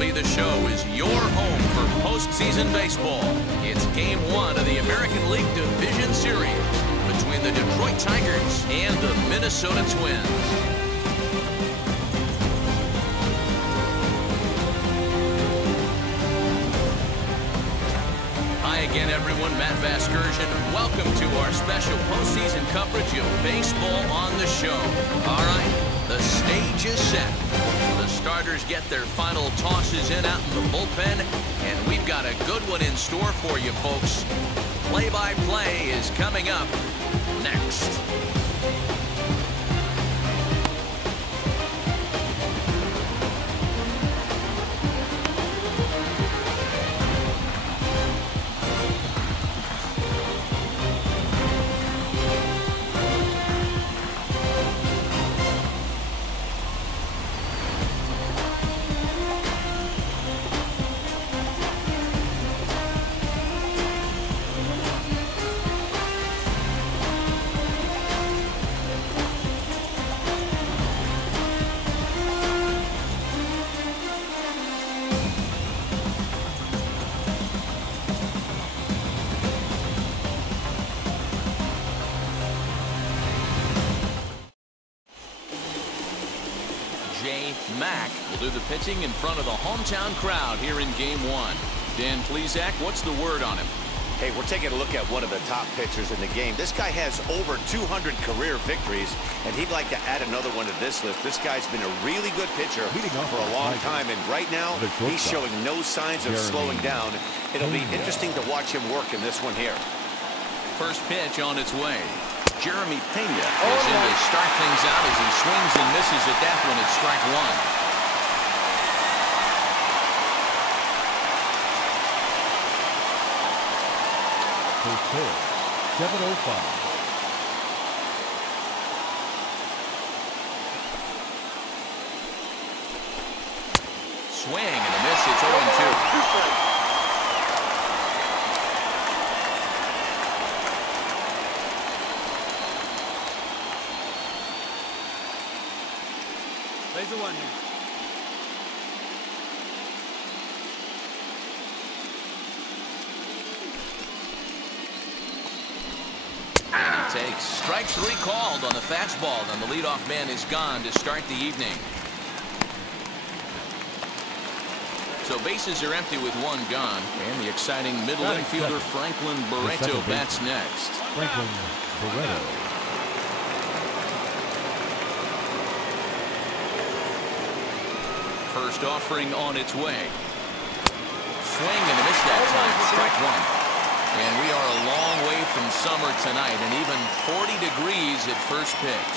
MLB The Show is your home for postseason baseball. It's Game 1 of the American League Division Series between the Detroit Tigers and the Minnesota Twins. Hi again, everyone. Matt Vasgersian. Welcome to our special postseason coverage of baseball on the show. All right, the stage is set. The starters get their final tosses in out in the bullpen, and we've got a good one in store for you, folks. Play-by-play is coming up next. Mack will do the pitching in front of the hometown crowd here in Game 1. Dan Plesac, what's the word on him? Hey, we're taking a look at one of the top pitchers in the game. This guy has over 200 career victories, and he'd like to add another one to this list. This guy's been a really good pitcher for a long time, and right now he's showing no signs of slowing down. It'll be interesting to watch him work in this one here. First pitch on its way. Jeremy Pena is in to start things out as he swings and misses at that one at strike one. First pitch, 7:05. Swing and a miss. It's 0-2. Raise the one here. And he takes strike three called on the fastball, and the leadoff man is gone to start the evening. So bases are empty with one gone, and the exciting middle infielder Franklin Barreto bats next. Franklin Barreto. First offering on its way. Swing and a miss that time. Strike one. And we are a long way from summer tonight, and even 40 degrees at first pitch.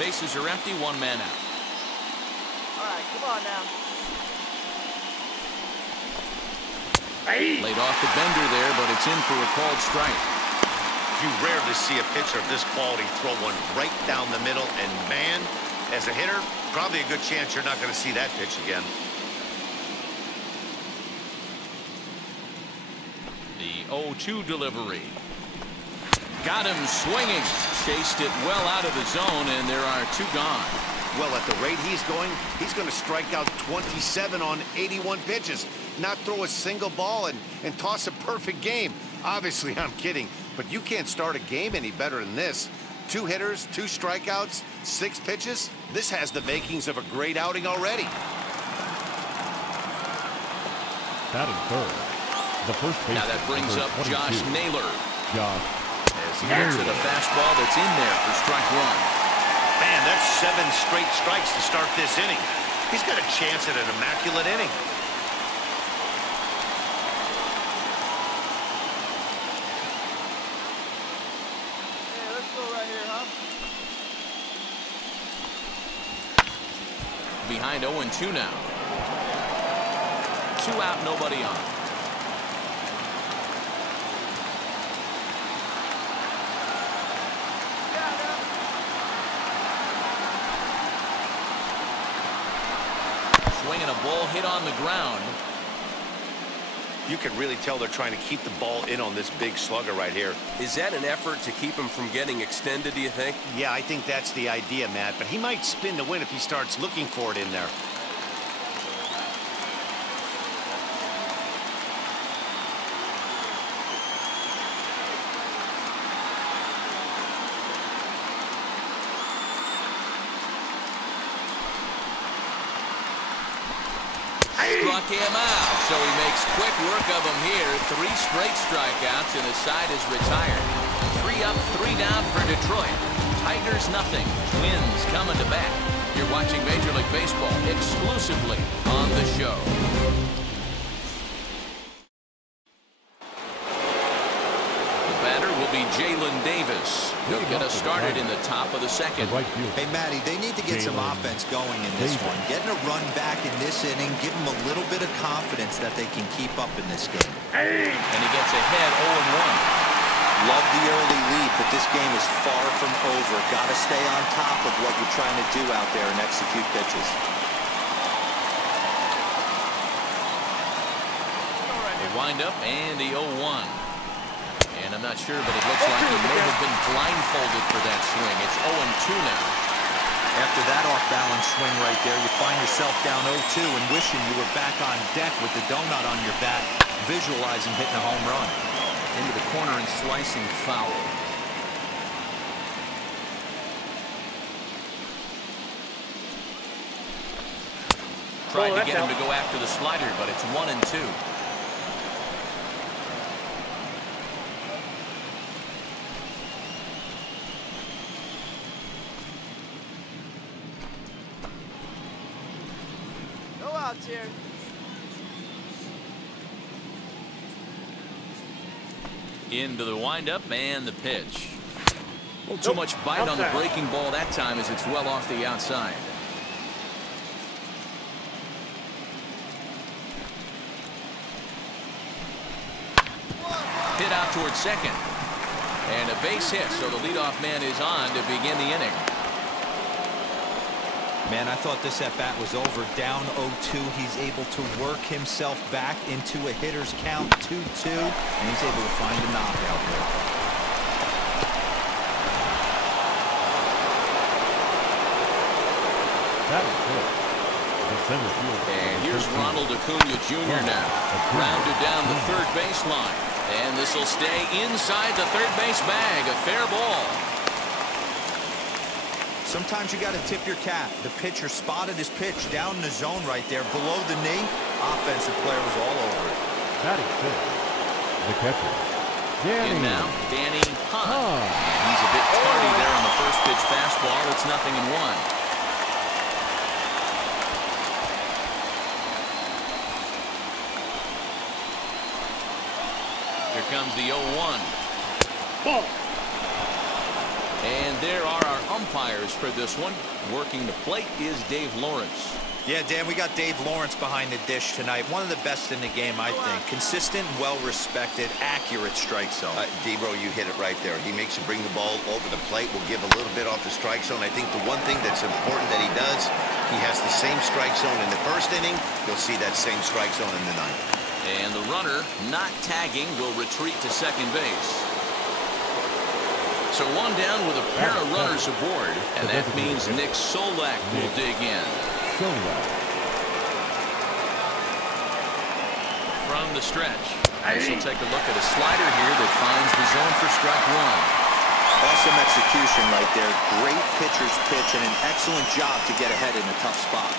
Bases are empty, one man out. All right, come on now. Laid off the bender there, but it's in for a called strike. You rarely see a pitcher of this quality throw one right down the middle, and man, as a hitter, probably a good chance you're not going to see that pitch again. The 0-2 delivery. Got him swinging. Chased it well out of the zone, and there are two gone. Well, at the rate he's going to strike out 27 on 81 pitches. Not throw a single ball and toss a perfect game. Obviously, I'm kidding, but you can't start a game any better than this. 2 hitters, 2 strikeouts, 6 pitches. This has the makings of a great outing already. Batting third. The first base. Now that brings up Josh Naylor. Josh. As he looks at a fastball that's in there for strike one. Man, that's 7 straight strikes to start this inning. He's got a chance at an immaculate inning. Behind 0-2 now. 2 out, nobody on. Swinging a ball hit on the ground. You can really tell they're trying to keep the ball in on this big slugger right here. Is that an effort to keep him from getting extended, do you think? Yeah, I think that's the idea, Matt. But he might spin to win if he starts looking for it in there. Struck him out, so he makes quick work of him here. 3 straight strikeouts, and his side is retired. 3 up, 3 down for Detroit. Tigers nothing. Twins coming to bat. You're watching Major League Baseball exclusively on the show. The batter will be Jalen Davis. He'll get us started in the top of the second. Hey, Matty, they need to get some offense going in this one. Getting a run back in this inning, give them a little bit of confidence that they can keep up in this game. And he gets ahead 0-1. Love the early lead, but this game is far from over. Got to stay on top of what you're trying to do out there and execute pitches. They wind up and the 0-1. And I'm not sure, but it looks like he may have been blindfolded for that swing. It's 0-2 now. After that off-balance swing right there, you find yourself down 0-2 and wishing you were back on deck with the donut on your bat, visualizing hitting a home run. Into the corner and slicing foul. Tried to get him to go after the slider, but it's 1-2. No outs here. Into the windup and the pitch. A little too much bite on the breaking ball that time as it's well off the outside. Hit out towards second. And a base hit, so the leadoff man is on to begin the inning. Man, I thought this at-bat was over. Down 0-2. He's able to work himself back into a hitter's count, 2-2, and he's able to find a knockout there. That is good. The center field. And here's Ronald Acuna Jr. now. Grounded down the third baseline. And this will stay inside the third base bag. A fair ball. Sometimes you got to tip your cap. The pitcher spotted his pitch down in the zone right there, below the knee. Offensive player was all over it. That is good. The catcher, Danny. In now, Danny Hunt. He's a bit tardy there on the first pitch fastball. It's 0-1. Here comes the 0-1. Ball. And there are our umpires for this one. Working the plate is Dave Lawrence. Yeah, Dan, we got Dave Lawrence behind the dish tonight. One of the best in the game, I think. Consistent, well-respected, accurate strike zone. Debro, you hit it right there. He makes you bring the ball over the plate. Will give a little bit off the strike zone. I think the one thing that's important that he does, he has the same strike zone in the first inning. You'll see that same strike zone in the ninth. And the runner, not tagging, will retreat to second base. So one down with a pair of runners aboard, and that means Nick Solak will dig in. From the stretch, this will take a look at a slider here that finds the zone for strike one. Awesome execution right there. Great pitcher's pitch and an excellent job to get ahead in a tough spot.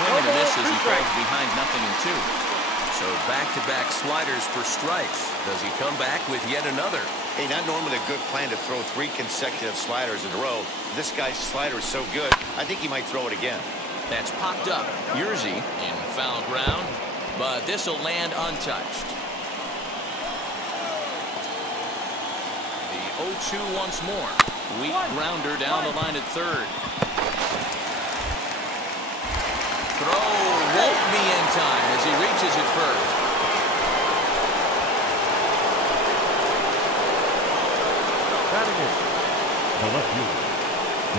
Swing and a miss as he falls behind 0-2. So back-to-back sliders for strikes. Does he come back with yet another? Hey, not normally a good plan to throw 3 consecutive sliders in a row. This guy's slider is so good, I think he might throw it again. That's popped up. Yerzy in foul ground, but this will land untouched. The 0-2 once more. Weak grounder down the line at third. Throw won't be in time as he reaches it first. Batting it. The left fielder,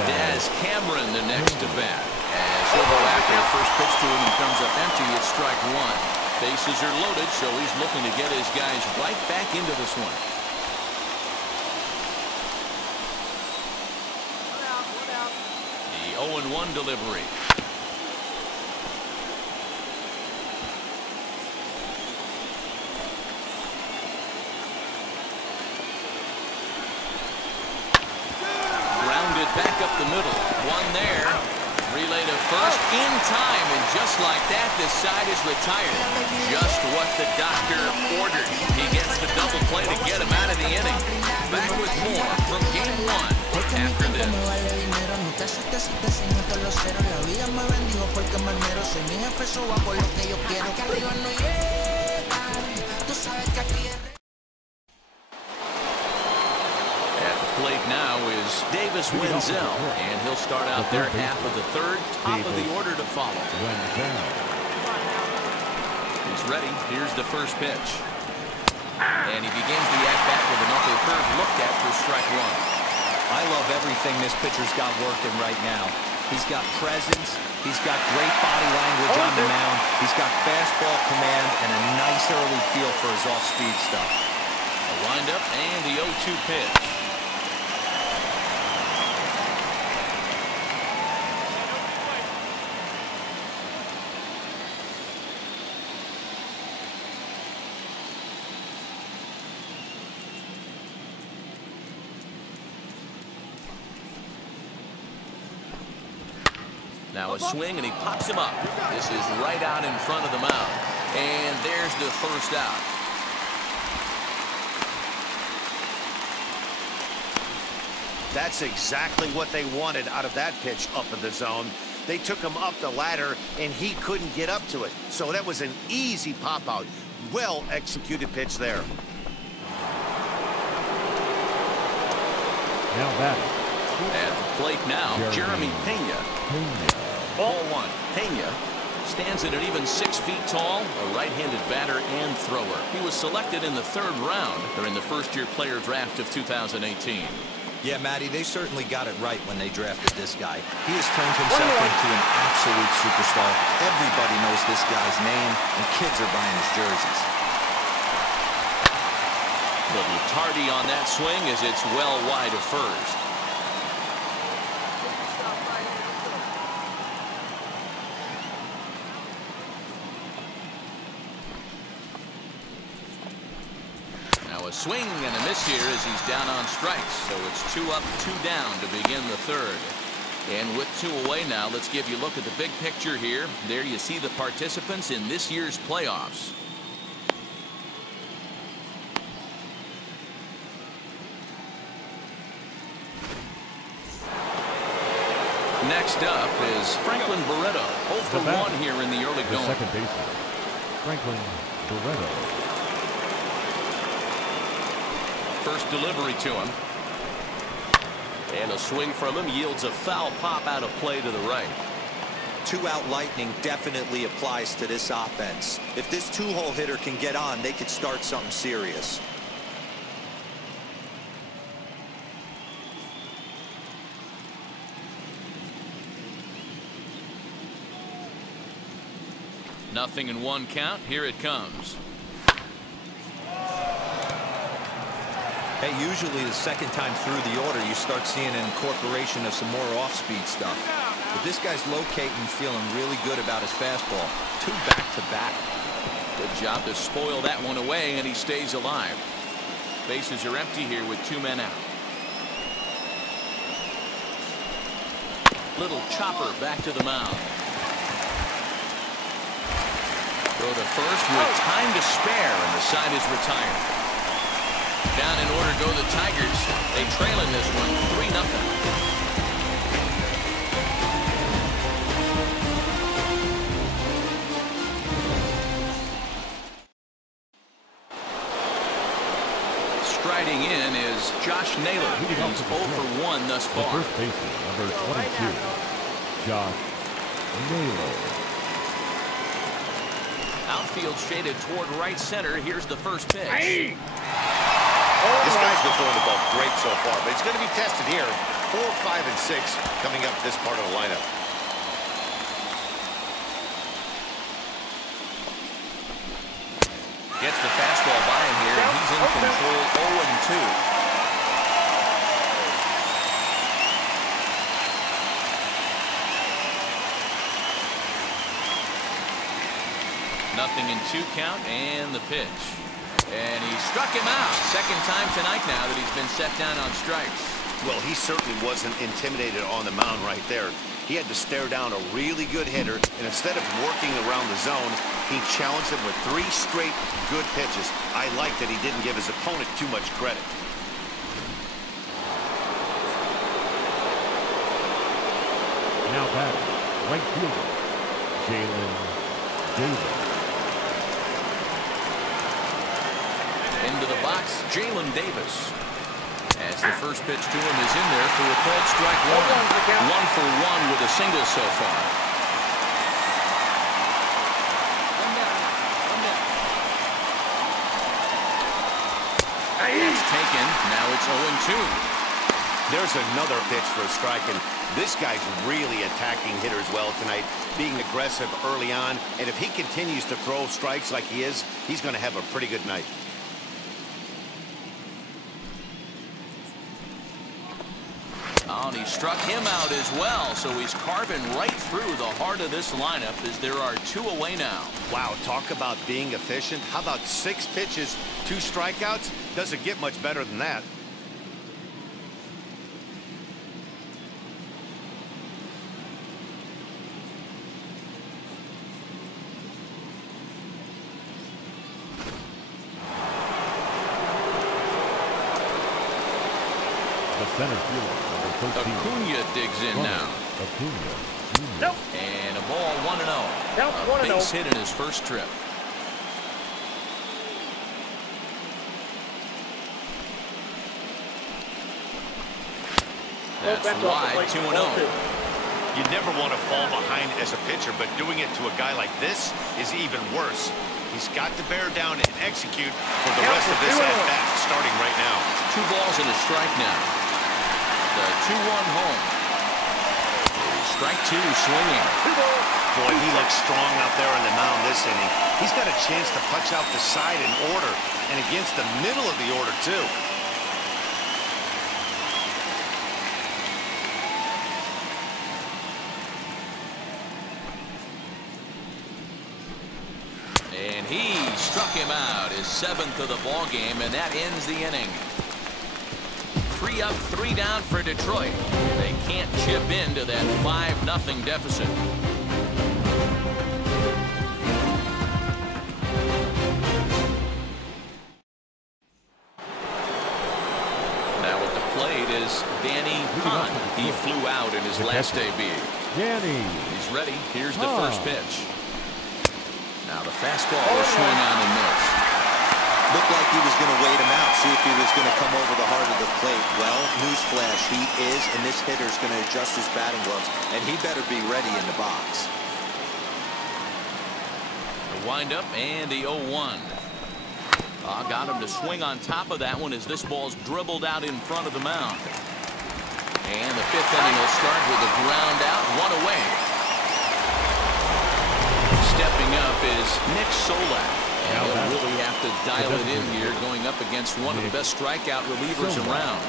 Daz Cameron the next to bat. As he'll go after the first pitch to him and comes up empty, it's strike one. Bases are loaded, so he's looking to get his guys right back into this one. One out. The 0-1 delivery. middle. One there. Relay to first in time, and just like that, this side is retired. Just what the doctor ordered. He gets the double play to get him out of the inning. Back with more from game one after this. At the plate now is Davis Wenzel, and he'll start out their half of the third. Top of the order to follow. He's ready. Here's the first pitch. And he begins the at-bat with an upper curve looked at for strike one. I love everything this pitcher's got working right now. He's got presence. He's got great body language on the mound. He's got fastball command and a nice early feel for his off-speed stuff. A windup and the 0-2 pitch. Now a swing, and he pops him up. This is right out in front of the mound. And there's the first out. That's exactly what they wanted out of that pitch up in the zone. They took him up the ladder, and he couldn't get up to it. So that was an easy pop-out. Well-executed pitch there. Now batting. At the plate now, Jeremy Pena. Ball one. Pena stands at an even 6 feet tall, a right-handed batter and thrower. He was selected in the third round during the first-year player draft of 2018. Yeah, Matty, they certainly got it right when they drafted this guy. He has turned himself into an absolute superstar. Everybody knows this guy's name, and kids are buying his jerseys. Little tardy on that swing as it's well wide of first. Swing and a miss here as he's down on strikes. So it's 2 up, 2 down to begin the third. And with 2 away now, let's give you a look at the big picture here. There you see the participants in this year's playoffs. Next up is Franklin Barreto. 0 for 1 here in the early going. Second baseman, Franklin Barreto. First delivery to him. And a swing from him yields a foul pop out of play to the right. 2-out lightning definitely applies to this offense. If this 2-hole hitter can get on, they could start something serious. Nothing in 1 count. Here it comes. Hey, usually the second time through the order, you start seeing an incorporation of some more off-speed stuff. But this guy's locating, feeling really good about his fastball. 2 back-to-back. Good job to spoil that one away, and he stays alive. Bases are empty here with 2 men out. Little chopper back to the mound. Throw to first with time to spare, and the side is retired. Down in order go the Tigers. They trail in this one 3-0. Striding in is Josh Naylor. He's 0 for 1 thus far. The first baseman, number 22, Josh Naylor. Outfield shaded toward right center. Here's the first pitch. This guy's been throwing the ball great so far, but it's going to be tested here. 4, 5, and 6 coming up this part of the lineup. Gets the fastball by him here, and he's in control. 0-2. Nothing in 2 count, and the pitch. And he struck him out. Second time tonight now that he's been set down on strikes. Well, he certainly wasn't intimidated on the mound right there. He had to stare down a really good hitter, and instead of working around the zone, he challenged him with 3 straight good pitches. I like that he didn't give his opponent too much credit. Now back, right fielder, Davis. Into the box, Jalen Davis. As the first pitch to him is in there for a called strike one. 1 for 1 with a single so far. That's taken. Now it's 0-2. There's another pitch for a strike, and this guy's really attacking hitters well tonight, being aggressive early on, and if he continues to throw strikes like he is, he's going to have a pretty good night. Oh, and he struck him out as well, so he's carving right through the heart of this lineup as there are 2 away now. Wow, talk about being efficient. How about 6 pitches, 2 strikeouts? Doesn't get much better than that. The center fielder, number 13. Acuna digs in now. Acuna. Nope. And a ball 1-0. Nope, A 1-0. base hit in his first trip. That's wide, 2-0. You never want to fall behind as a pitcher, but doing it to a guy like this is even worse. He's got to bear down and execute for the rest of this at-bat, starting right now. 2 balls and a strike now. The 2-1 home. Strike 2 swinging. Boy, he looks strong out there on the mound this inning. He's got a chance to punch out the side in order, and against the middle of the order, too. And he struck him out, his 7th of the ball game, and that ends the inning. 3 up, 3 down for Detroit. They can't chip into that 5-0 deficit. Now at the plate is Danny Hahn. He flew out in his last debut. Danny. He's ready. Here's the first pitch. Now the fastball will swing on and miss. Looked like he was going to wait him out, see if he was going to come over the heart of the plate. Well, newsflash, he is, and this hitter's going to adjust his batting gloves, and he better be ready in the box. The windup and the 0-1. Got him to swing on top of that one as this ball's dribbled out in front of the mound. And the 5th inning will start with a ground out, 1 away. Stepping up is Nick Solak. And he'll really have to dial it in here going up against one of the best strikeout relievers around.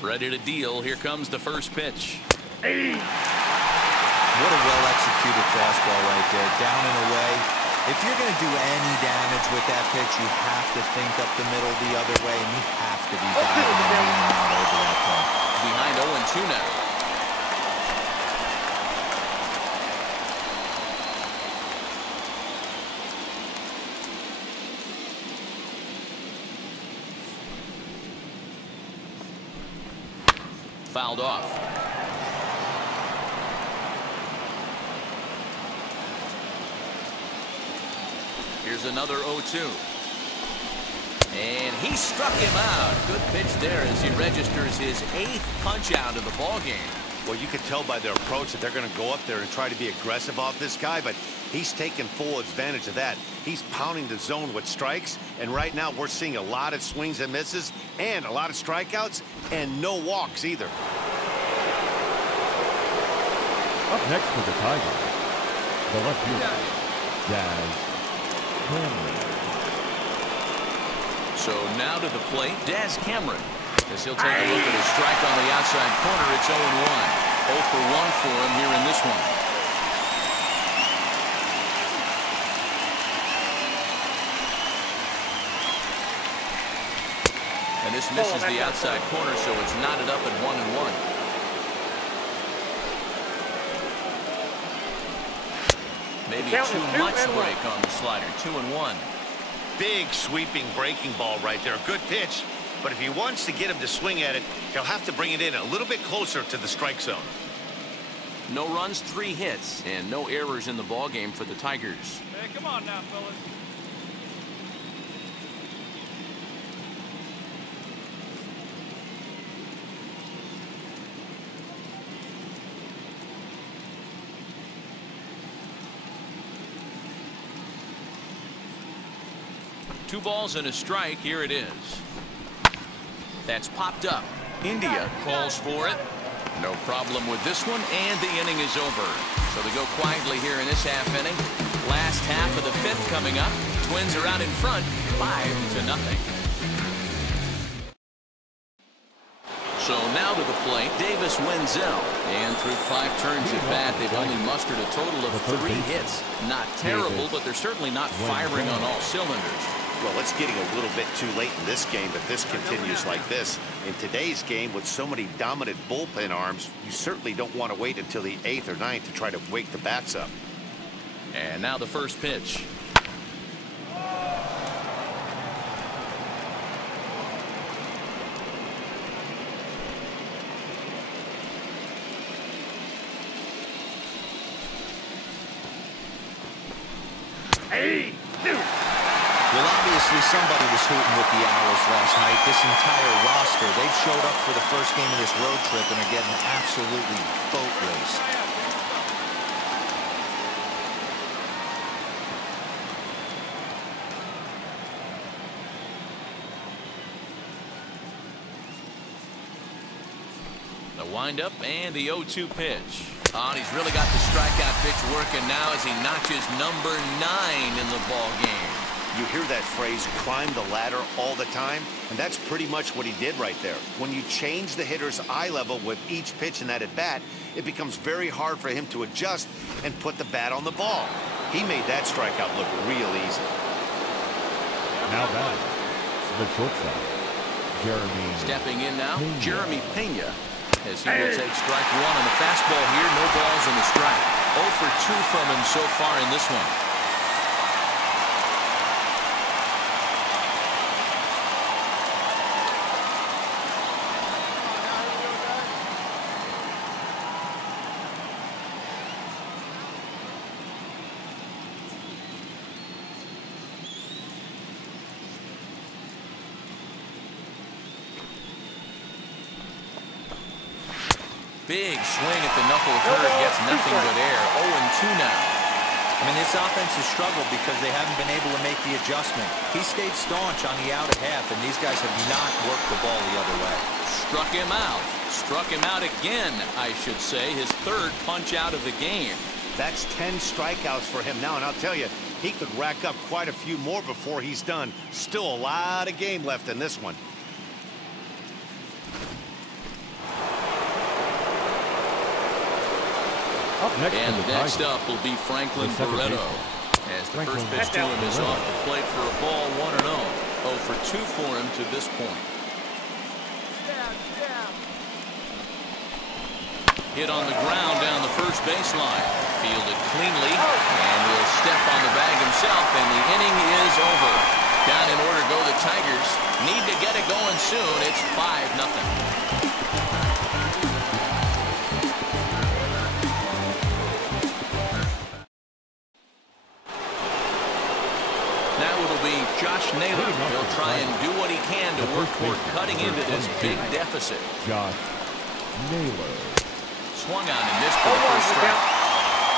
Ready to deal. Here comes the first pitch. Hey. What a well-executed fastball right there. Down and away. If you're going to do any damage with that pitch, you have to think up the middle the other way, and you have to be diving and leaning out over that point. Behind 0-2 now. Fouled off. Here's another 0-2. And he struck him out. Good pitch there as he registers his 8th punch out of the ball game. Well, you can tell by their approach that they're going to go up there and try to be aggressive off this guy, but he's taking full advantage of that. He's pounding the zone with strikes, and right now we're seeing a lot of swings and misses and a lot of strikeouts and no walks either. Up next for the Tigers, The left fielder, Daz Cameron. So now to the plate, Daz Cameron. As he'll take a look at a strike on the outside corner, it's 0-1. 0 for 1 for him here in this one. And this misses the outside corner, so it's knotted up at 1-1. Maybe too much break on the slider. 2-1. Big sweeping breaking ball right there. A good pitch. But if he wants to get him to swing at it, he'll have to bring it in a little bit closer to the strike zone. No runs, 3 hits, and no errors in the ball game for the Tigers. Hey, come on now, fellas. Two balls and a strike. Here it is. That's popped up. India calls for it. No problem with this one, and the inning is over. So they go quietly here in this half inning. Last half of the 5th coming up. Twins are out in front, 5-0. So now to the plate, Davis Wenzel. And through 5 turns at bat, they've only mustered a total of 3 hits. Not terrible, but they're certainly not firing on all cylinders. Well, it's getting a little bit too late in this game, but this continues like this. In today's game, with so many dominant bullpen arms, you certainly don't want to wait until the 8th or 9th to try to wake the bats up. And now the first pitch. Hey, dude. Well, obviously somebody was hooting with the Owls last night. This entire roster, they've showed up for the first game of this road trip and are getting absolutely boat raced. The windup and the 0-2 pitch. Oh, and he's really got the strikeout pitch working now as he notches number 9 in the ball game. You hear that phrase, climb the ladder, all the time, and that's pretty much what he did right there. When you change the hitter's eye level with each pitch in that at-bat, it becomes very hard for him to adjust and put the bat on the ball. He made that strikeout look real easy. Now back, the shortstop, Jeremy. Stepping in now, Pena. Jeremy Pena. As he will take strike 1 on the fastball here. No balls on the strike. 0 for 2 from him so far in this one. Big swing at the knuckle curve, gets nothing but air. 0-2 now. I mean, this offense has struggled because they haven't been able to make the adjustment. He stayed staunch on the out at half, and these guys have not worked the ball the other way. Struck him out. Struck him out again, I should say. His 3rd punch out of the game. That's 10 strikeouts for him now, and I'll tell you, he could rack up quite a few more before he's done. Still a lot of game left in this one. Up next, and next Tigers, up will be Franklin the second Barreto. baseman. As the first pitch to him is off the plate for a ball, 1-0. 0 for 2 for him to this point. Hit on the ground down the first baseline. Fielded cleanly, and will step on the bag himself, and the inning is over. Down in order go the Tigers. Need to get it going soon. It's 5-0. Josh Naylor. He'll try and do what he can to work toward cutting into this big deficit. Josh Naylor. Swung on and missed for the first strike.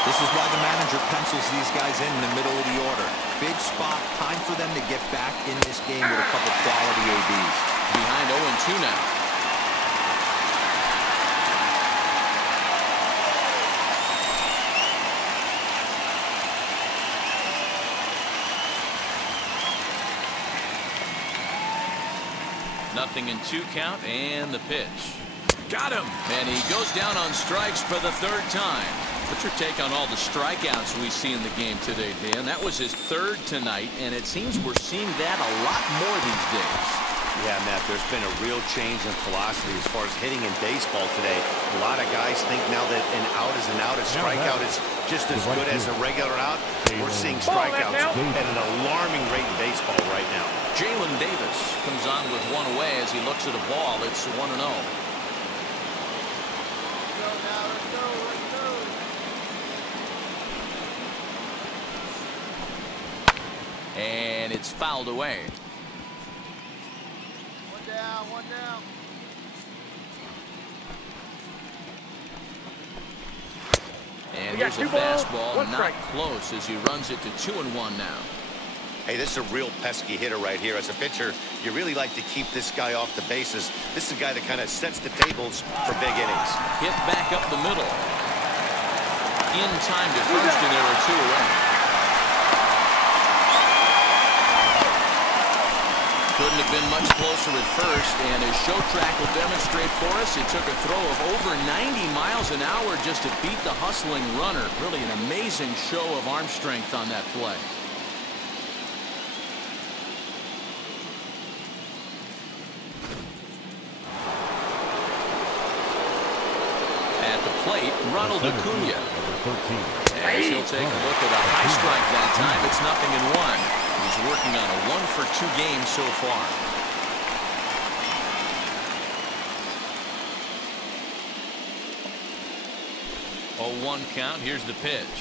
This is why the manager pencils these guys in the middle of the order. Big spot, time for them to get back in this game with a couple quality ABs. Behind 0-2 now. 0-2 count and the pitch. Got him. And he goes down on strikes for the third time. What's your take on all the strikeouts we see in the game today, Dan? That was his third tonight, and it seems we're seeing that a lot more these days. Yeah, Matt, there's been a real change in philosophy as far as hitting in baseball today. A lot of guys think now that an out is an out, a strikeout is just as good as a regular out. We're seeing strikeouts at an alarming rate in baseball right now. Jalen Davis comes on with one away as he looks at a ball. It's 1-0. And it's fouled away. One down, one down. And here's a fastball, not close as he runs it to 2-1 now. Hey, this is a real pesky hitter right here. As a pitcher, you really like to keep this guy off the bases. This is a guy that kind of sets the tables for big innings. Hit back up the middle. In time to first, and there are 2 away. Couldn't have been much closer at first, and as show track will demonstrate for us, it took a throw of over 90 miles an hour just to beat the hustling runner. Really an amazing show of arm strength on that play. At the plate, Ronald Acuna. As he'll take a look at a high strike that time. It's 0-1. He's working on a 1-for-2 game so far. A 1 count. Here's the pitch.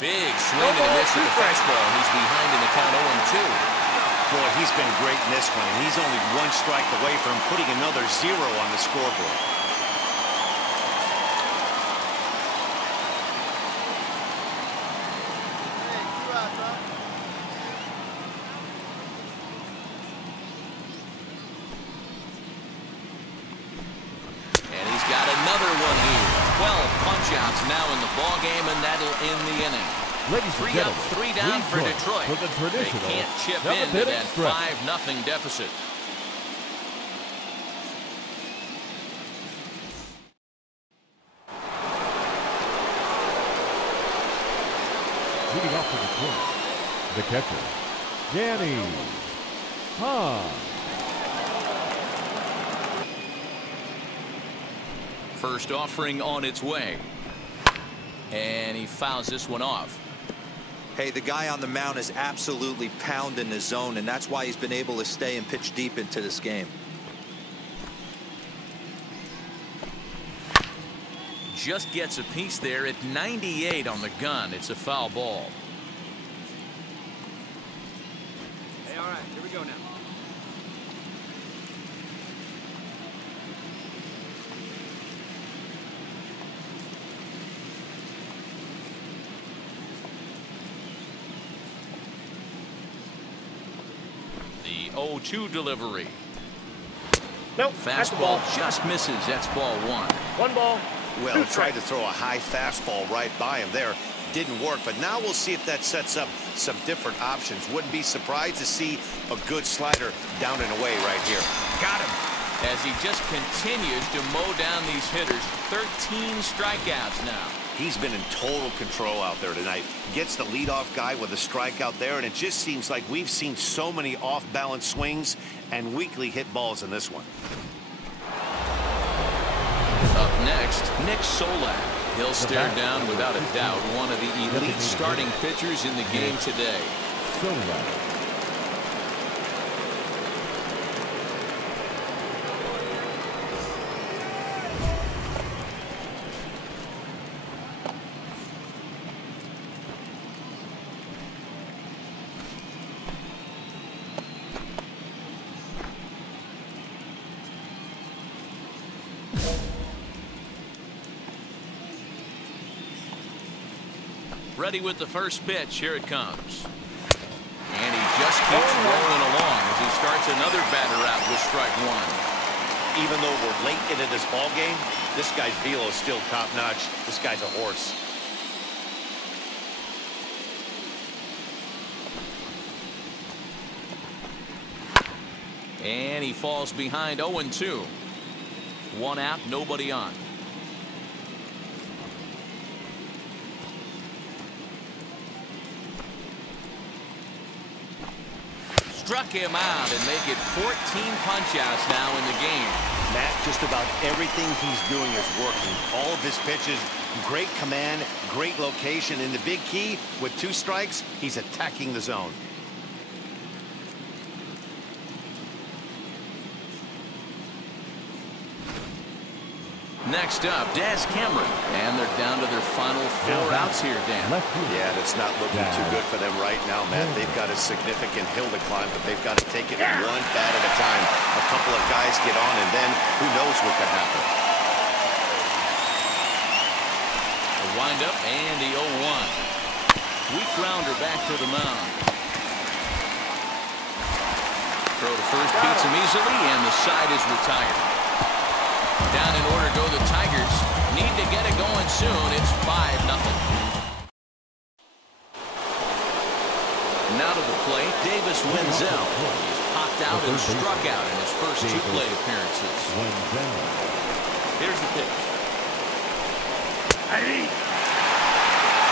Big swing and a miss at the fastball. He's behind in the count 0-2. Boy, he's been great in this one, and he's only 1 strike away from putting another 0 on the scoreboard. Now in the ball game, and that'll end the inning. Ladies and 3 up, gentlemen, 3 down for Detroit. For the they can't chip into that 5-0 deficit. Leading off for Detroit, the catcher, Danny Hahn. First offering on its way. And he fouls this one off. Hey, the guy on the mound is absolutely pounding the zone, and that's why he's been able to stay and pitch deep into this game. Just gets a piece there at 98 on the gun. It's a foul ball. Hey, all right, here we go now. The 0-2 delivery. Nope. Fastball just misses. That's ball 1. 1 ball. Well, tried to throw a high fastball right by him there. Didn't work, but now we'll see if that sets up some different options. Wouldn't be surprised to see a good slider down and away right here. Got him. As he just continues to mow down these hitters. 13 strikeouts now. He's been in total control out there tonight. Gets the leadoff guy with a strikeout there, and it just seems like we've seen so many off-balance swings and weakly hit balls in this one. Up next, Nick Solak. He'll stare down without a doubt one of the elite starting pitchers in the game today. Solak. Ready with the first pitch. Here it comes. And he just keeps rolling along as he starts another batter out with strike 1. Even though we're late into this ball game, this guy's velo is still top-notch. This guy's a horse. And he falls behind 0-2. One out, nobody on. Struck him out and make it 14 punch-outs now in the game. Matt, just about everything he's doing is working. All of his pitches, great command, great location. And the big key, with 2 strikes, he's attacking the zone. Next up, Des Cameron. And they're down to their final 4 outs here, Dan. Yeah, it's not looking too good for them right now, Matt. They've got a significant hill to climb, but they've got to take it one bat at a time. A couple of guys get on, and then who knows what could happen. A windup and the 0-1. Weak grounder back to the mound. Throw to first beats him easily, and the side is retired. Down in order go the Tigers. Need to get it going soon. It's 5-0. Now to the plate, Davis Wenzel. He's popped out and struck out in his first 2 plate appearances. Here's the pitch.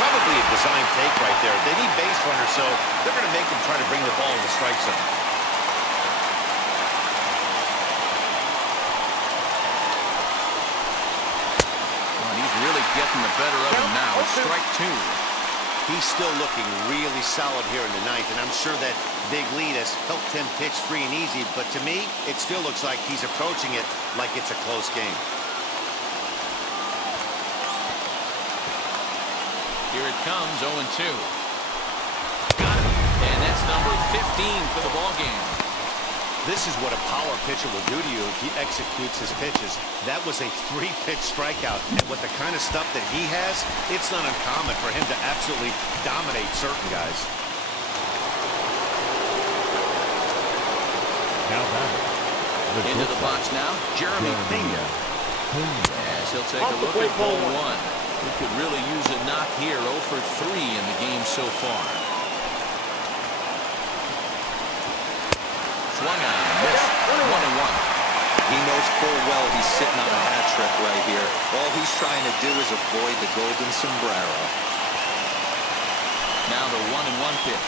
Probably a design take right there. They need base runners, so they're going to make him try to bring the ball in the strike zone. Really getting the better of him now. It's strike 2. He's still looking really solid here in the 9th, and I'm sure that big lead has helped him pitch free and easy, but to me, it still looks like he's approaching it like it's a close game. Here it comes, 0-2. Got it. And that's number 15 for the ball game. This is what a power pitcher will do to you if he executes his pitches. That was a 3-pitch strikeout. And with the kind of stuff that he has, it's not uncommon for him to absolutely dominate certain guys. Now into the box now, Jeremy Pena. As he'll take a look at ball 1. He could really use a knock here. 0 for 3 in the game so far. Swung on, missed, 1-1. He knows full well he's sitting on a hat trick right here. All he's trying to do is avoid the golden sombrero. Now the 1-1 pitch.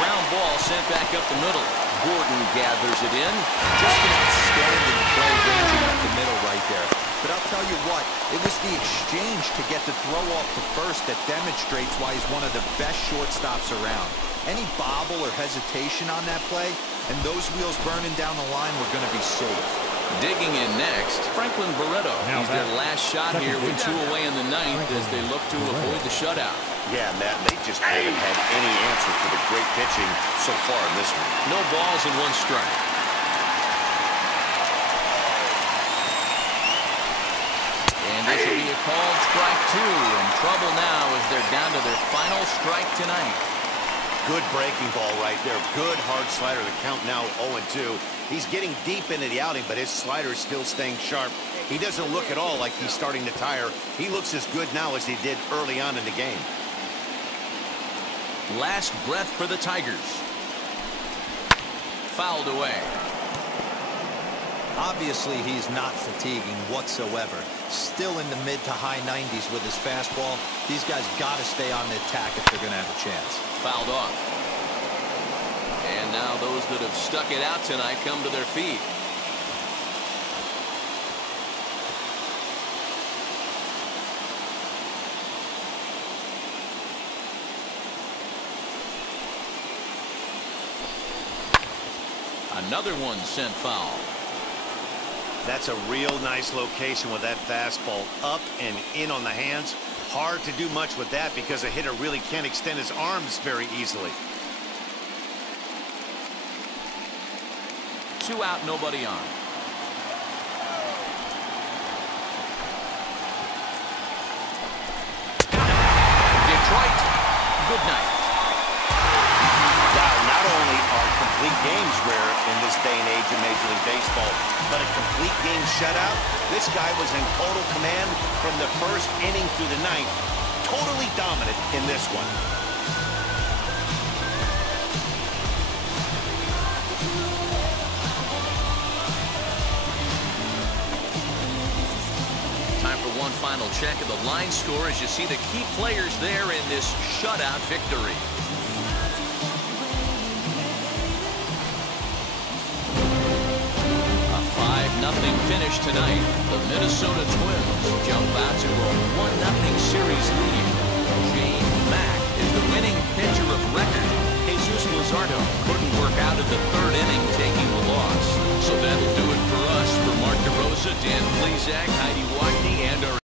Ground ball sent back up the middle. Gordon gathers it in. Just an outstanding play ranging up the middle right there. But I'll tell you what, it was the exchange to get the throw off to first that demonstrates why he's one of the best shortstops around. Any bobble or hesitation on that play, and those wheels burning down the line were going to be safe. Digging in next, Franklin Barreto. He's their last shot here with 2 away in the 9th as they look to avoid the shutout. Yeah, Matt, they just haven't had any answer for the great pitching so far in this one. No balls and 1 strike. And this will be a called strike 2. In trouble now as they're down to their final strike tonight. Good breaking ball right there. Good hard slider. The count now 0-2. He's getting deep into the outing, but his slider is still staying sharp. He doesn't look at all like he's starting to tire. He looks as good now as he did early on in the game. Last breath for the Tigers. Fouled away. Obviously, he's not fatiguing whatsoever. Still in the mid to high 90s with his fastball. These guys got to stay on the attack if they're going to have a chance. Fouled off. And now those that have stuck it out tonight come to their feet. Another one sent foul. That's a real nice location with that fastball up and in on the hands. Hard to do much with that because a hitter really can't extend his arms very easily. 2 out, nobody on. Detroit, good night. Wow, not only are complete games rare in this day and age of Major League Baseball, but a complete game shutout. This guy was in total command from the first inning through the 9th. Totally dominant in this one. check of the line score as you see the key players there in this shutout victory. A 5-0 finish tonight. The Minnesota Twins jump out to a 1-0 series lead. James Mack is the winning pitcher of record. Jesus Luzardo couldn't work out in the third inning, taking the loss. So that'll do it for us. For Mark DeRosa, Dan Plezak, Heidi Watt,